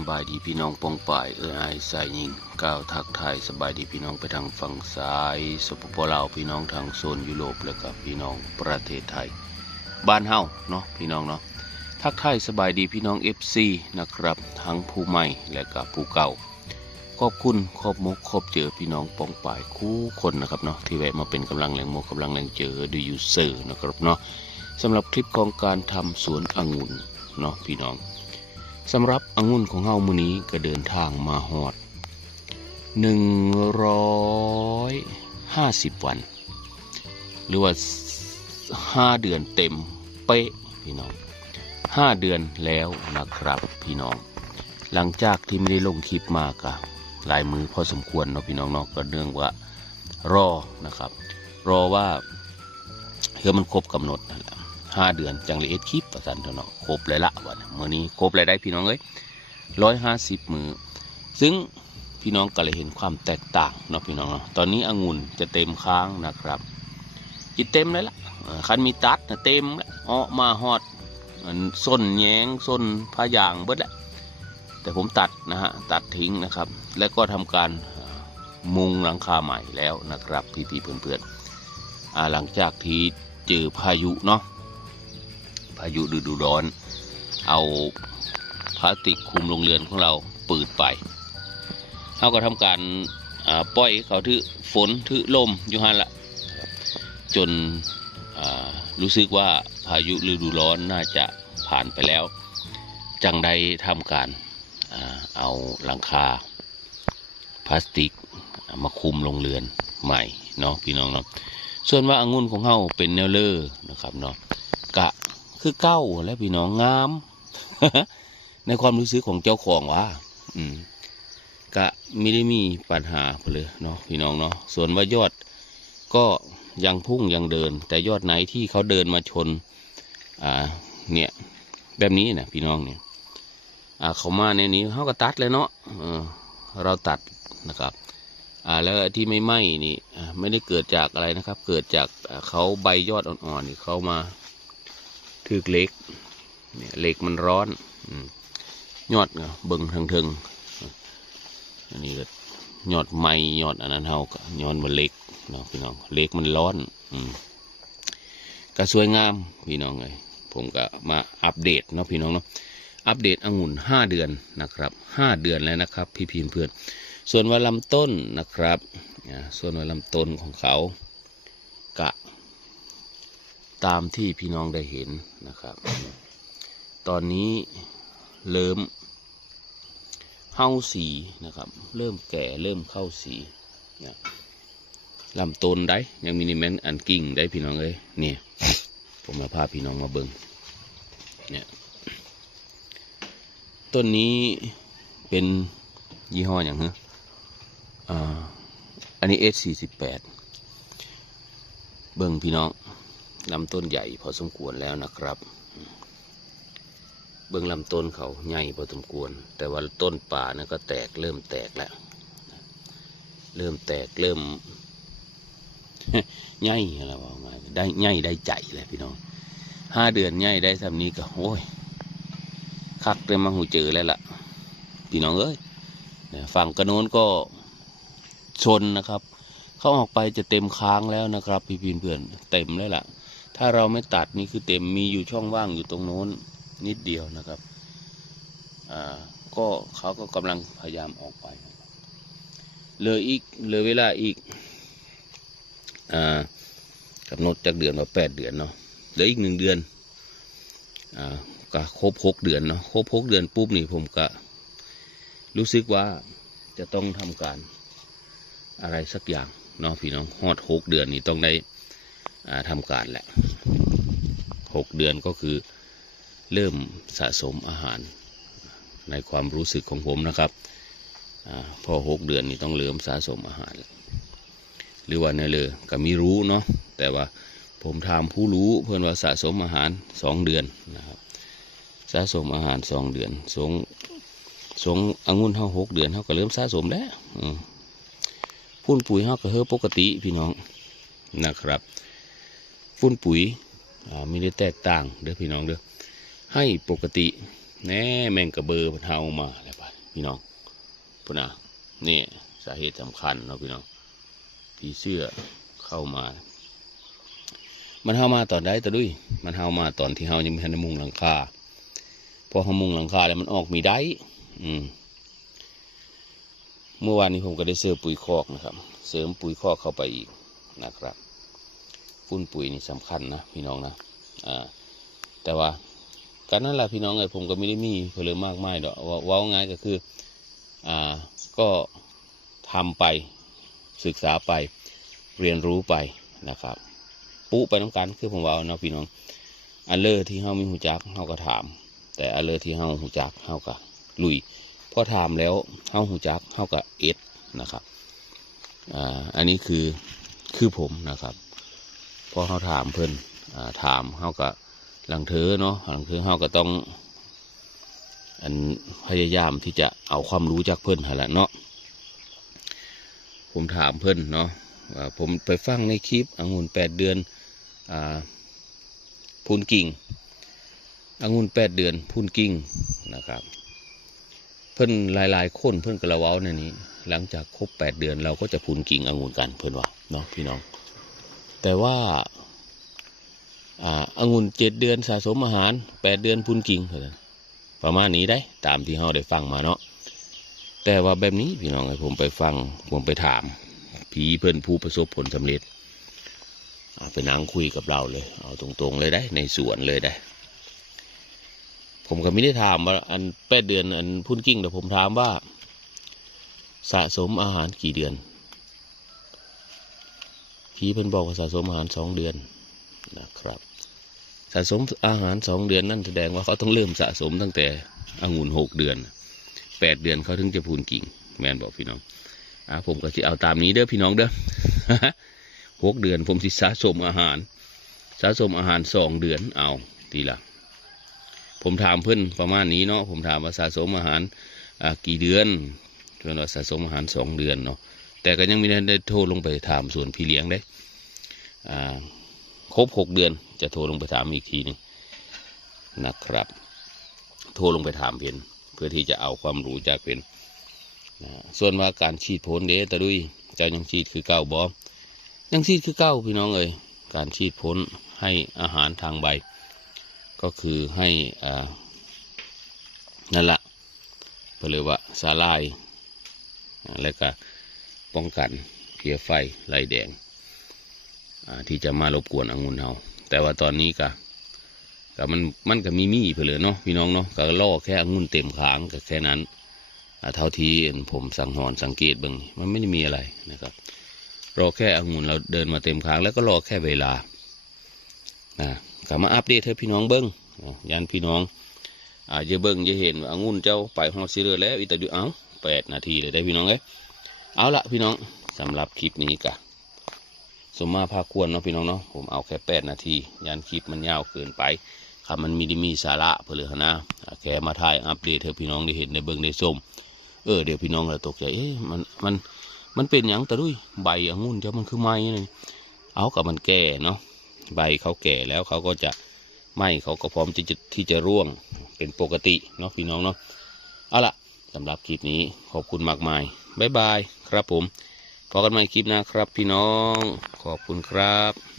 ำบายดีพี่น้องปองป่ายเออไอสายยิงก้าวทักทายสบายดีพี่น้องไปทางฝั่งซ้ายสปปลาวพี่น้องทางโซนยุโรปแล้วก็พี่น้องประเทศไทย บ้านเฮาเนาะพี่น้องเนาะทักทายสบายดีพี่น้อง FC นะครับทั้งผู้ใหม่และก็ผู้เก่าขอบคุณขอบมุกขอบเจอพี่น้องปองป่ายคู่คนนะครับเนาะที่แวะมาเป็นกำลังแรงโมกกำลังแรงเจอดูยูเซอร์นะครับเนาะสำหรับคลิปของการทำสวนองุ่นเนาะพี่น้อง สำหรับองุ่นของเฮามื้อนี้ก็เดินทางมาฮอด 150 วัน หรือว่า 5 เดือนเต็มเป๊ะพี่น้อง 5 เดือนแล้วนะครับพี่น้อง หลังจากที่ไม่ได้ลงคลิปมากะหลายมือพอสมควรเนาะพี่น้องเนาะก็เนื่องว่ารอนะครับ รอว่าเพื่อมันครบกำหนดนั่นแหละ ห้าเดือนจังเลยเอ็ดคลิปประสันเถอะเนาะครบเลยละวันมื่อนี้ครบเลยได้พี่น้องเอ้ยร้อยห้าสิบมือซึ่งพี่น้องก็เลยเห็นความแตกต่างเนาะพี่น้องเนาะตอนนี้องุ่นจะเต็มค้างนะครับจิตเต็มเลยละคันมีตัดนะเต็มแล้วออกมาฮอดส้นแยงส้นพายางเบิดแล้วแต่ผมตัดนะฮะตัดทิ้งนะครับ แล้วก็ทำการมุงหลังคาใหม่แล้วนะครับ พี่ๆเพื่อนๆหลังจากที่เจอพายุเนาะ พายุฤดูร้อน เอาพลาสติกคลุมโรงเรือนของเราปืดไปเขาก็ทำการาปล่อยเขาถือฝนถือลมอยู่ฮันละจนรู้สึกว่าพายุฤดูร้อนน่าจะผ่านไปแล้ว จังได้ทำการอาเอาหลังคาพลาสติกมาคุมโรงเรือนใหม่เนาะพี่น้องเนาะส่วนว่าอางุ่นของเฮาเป็นแนวเลอร์นะครับเนาะกะ คือเก้าและพี่น้องงาม ในความรู้สึกของเจ้าของว่า อืมกะไม่ได้มีปัญหาเลยเนาะพี่น้องเนาะส่วนว่ายอดก็ยังพุ่งยังเดิน แต่ยอดไหนที่เขาเดินมาชน อ่า เนี่ย แบบนี้นะพี่น้องเนี่ย อ่าเขามาในนี้เขาก็ตัดเลยเนาะเออ เราตัดนะครับ อ่าแล้วที่ไม่ไหม้นี่ไม่ได้เกิดจากอะไรนะครับ เกิดจากเขาใบยอดอ่อนๆนี่เขามา ถือเหล็กเนี่ยเหล็กมันร้อนอยอดเบิ่งทางเทิงๆอันนี้ก็ยอดไม้ยอดอันนั้นเฮาก็ยอดมันเหล็กเนาะพี่น้องเหล็กมันร้อนอืมก็สวยงามพี่น้องเลยผมก็มาอัปเดตเนาะพี่น้องเนาะอัปเดตองุ่น 5 เดือนนะครับ 5 เดือนแล้วนะครับ พี่พีนเพื่อนส่วนว่าลำต้นนะครับ ส่วนว่าลำต้นของเขา ตามที่พี่น้องได้เห็นนะครับ ตอนนี้เริ่มเข้าสีนะครับ เริ่มแก่เริ่มเข้าสีลำต้นได้ยังมีนิแมนอันกิ่งได้พี่น้องเอ้ยเนี่ยผมมาพาพี่น้องมาเบิงเนี่ยต้นนี้เป็นยี่ห้ออย่างฮะอ่าอันนี้ S สี่สิบแปดเบิ่งพี่น้อง ลำต้นใหญ่พอสมควรแล้วนะครับ เบิ่งลำต้นเขาใหญ่พอสมควร แต่ว่าต้นป่านะก็แตกเริ่มแตกแล้ว เริ่มแตกเริ่มใหญ่อะไรว่าไงได้ใหญ่ได้ใจเลยพี่น้องห้าเดือนใหญ่ได้ทำนี้ก็โอ้ยคักเต็มมาหูเจอแล้วล่ะ พี่น้องเอ้ยเนี่ยฝั่งกระโน้นก็ชนนะครับ เข้าออกไปจะเต็มค้างแล้วนะครับ พี่พีนเพื่อนเต็มแล้วล่ะ ถ้าเราไม่ตัดนี่คือเต็มมีอยู่ช่องว่างอยู่ตรงโน้นนิดเดียวนะครับ อ่า ก็เขาก็กำลังพยายามออกไปเหลยอีกเหลยเวลาอีก อ่ากำหนดจากเดือนว่าแปดเดือนเนาะเหลืออีกหนึ่งเดือน อ่าก็ครบหกเดือนเนาะครบหกเดือนปุ๊บนี่ผมก็รู้สึกว่าจะต้องทำการอะไรสักอย่างเนาะพี่น้องฮอดหกเดือนนี่ต้องได้ ทำการแหละหกเดือนก็คือเริ่มสะสมอาหารในความรู้สึกของผมนะครับอพอหกเดือนนี่ต้องเริ่มสะสมอาหารแล้วหรือว่าเนี่ยเลยก็มีรู้เนาะแต่ว่าผมถามผู้รู้เพื่อนว่าสะสมอาหารสองเดือนนะครับสะสมอาหารสองเดือนสงสงองุ่นเฮาหกเดือนเฮาก็เริ่มสะสมแล้วอืมฟุ้นปุ๋ยเฮาก็เฮอปกติพี่น้องนะครับ ฟุ้นปุ๋ยไม่ได้แตกต่างเด้อพี่น้องเด้อให้ปกติแน่แมงกระเบอร์เฮามาแล้วไปพี่น้องพุ่นนะนี่สาเหตุสำคัญเนาะพี่น้องผีเสื้อเข้ามา มันเข้ามาตอนใดตะดุยมันเข้ามาตอนที่เฮายังไม่ทันมุงหลังคาพอเฮามุงหลังคาแล้วมันออกมีได้อืมเมื่อวานนี้ผมก็ได้เสริมปุ๋ยคอกนะครับ เสริมปุ๋ยคอกเข้าไปอีกนะครับุ้นปุ๋ยนี่สำคัญนะพี่น้องนะอ่าแต่ว่าการนั่นแหละพี่น้องไอ้ผมก็ไม่ได้มีเพลิมมากมายดอกว่าวง่ายก็คืออ่าก็ทำไปศึกษาไปเรียนรู้ไปนะครับปุ๊ไปน้ำกันคือผมว่าเนาะพี่น้องอันเลอร์ที่เฮามีหูจักเฮาก็ถาม แต่อันเลอร์ที่เฮาหูจักเฮาก็ลุยพอถามแล้วเฮาหูจักเฮากับเอ็ดนะครับอ่าอันนี้คือคือผมนะครับ พอเฮาถามเพิ่นอ่าถามเฮากับหลังเธอเนาะหลังเธอเฮาก็ต้อง อันพยายามที่จะเอาความรู้จากเพิ่นหละเนาะผมถามเพิ่นเนาะผมไปฟังในคลิปองุ่นแปดเดือนอพูนกิ่งองุ่นแปดเดือนพูนกิ่งนะครับ เพิ่นหลายๆคนเพิ่นกระเว้าในนี้ หลังจากครบแปดเดือนเราก็จะพูนกิ่งองุ่นกันเพิ่นว่าเนาะพี่น้อง แต่ว่าอ่างุ่นเจ็ดเดือนสะสมอาหารแปดเดือนพูนกิ่งประมาณนี้ได้ตามที่เราได้ฟังมาเนาะแต่ว่าแบบนี้พี่น้องให้ผมไปฟังผมไปถามผีเพิ่อนผู้ประสบผลสำเร็จอ่าไปนั่งคุยกับเราเลย เอาตรงๆเลยได้ ในสวนเลยได้ ผมก็ไม่ได้ถามว่าอันแปดเดือนอันพุ่นกิ้งแต่ผมถามว่า สะสมอาหารกี่เดือน พี่เพิ่นบอกว่าสะสมอาหารสองเดือนนะครับ สะสมอาหารสองเดือนนั่นแสดงว่าเขาต้องเริ่มสะสมตั้งแต่องุ่นหกเดือนแปดเดือนเขาถึงจะพูนกิ่ง แมนบอกพี่น้องอ่าผมก็จะเอาตามนี้เด้อพี่น้องเด้อหกเดือนผมสิสะสมอาหาร สะสมอาหารสองเดือนเอาทีละผมถามเพื่อนประมาณนี้เนาะผมถามว่าสะสมอาหารกี่เดือนเพื่อนว่าสะสมอาหารสองเดือนเนาะ แต่ก็ยังไม่ได้โทรลงไปถามส่วนพี่เลี้ยงได้ครบหกเดือนจะโทรลงไปถามอีกทีหนึงนะครับ โทรลงไปถามเพนเพื่อที่จะเอาความรู้จากเพนส่วนว่าการฉีดผลเดตะดุยเจ้ายังฉีดคือเก้าบอยังฉีดคือเก้าพี่น้องเอ้ยการฉีดผลให้อาหารทางใบ ก็คือให้อ่านั่นละเพื่อเลยว่าสาลายอ่าแล้วก็ ป้องกันเพียไฟไล่แดงที่จะมารบกวนองุ่นเฮาแต่ว่าตอนนี้ก็ก็มันมันก็มีมีเพื่อเนาะพี่น้องเนาะก็ล่อแค่องุ่นเต็มขางก็แค่นั้นเท่าที่ผมสังหรณ์สังเกตเบางมันไม่ได้มีอะไรนะครับ รอแค่องุ่นเราเดินมาเต็มขางแล้วก็รอแค่เวลานะกลับมาอัปเดตให้พี่น้องเบิ้งยันพี่น้องอาจจะเบิ้งจะเห็นว่าองุ่นเจ้าไปฮอดซิเลอแล้วอีต่ดูเอาแปดนาทีเลยได้พี่น้องเอ้ เอาละพี่น้องสำหรับคลิปนี้กะสมมาพาควรเนาะพี่น้องเนาะผมเอาแค่แปดนาทียันคลิปมันยาวเกินไปคำมันมีดีมีสาระเพื่อเลยนะอะแค่มาถ่ายอัปเดตให้พี่น้องได้เห็นได้เบิ้งได้ชมเออเดี๋ยวพี่น้องเราตกใจเอ๊ะมันมันมันเป็นอย่างแต่ด้วยใบองุ่นเจ้ามันคือไม้นี่เอากับมันแก่เนาะใบเขาแก่แล้วเขาก็จะไหมเขาก็พร้อมที่จะที่จะร่วงเป็นปกติเนาะพี่น้องเนาะเอาละสำหรับคลิปนี้ขอบคุณมากมาย บ๊ายบายครับผมพบกันใหม่คลิปหน้าครับพี่น้องขอบคุณครับ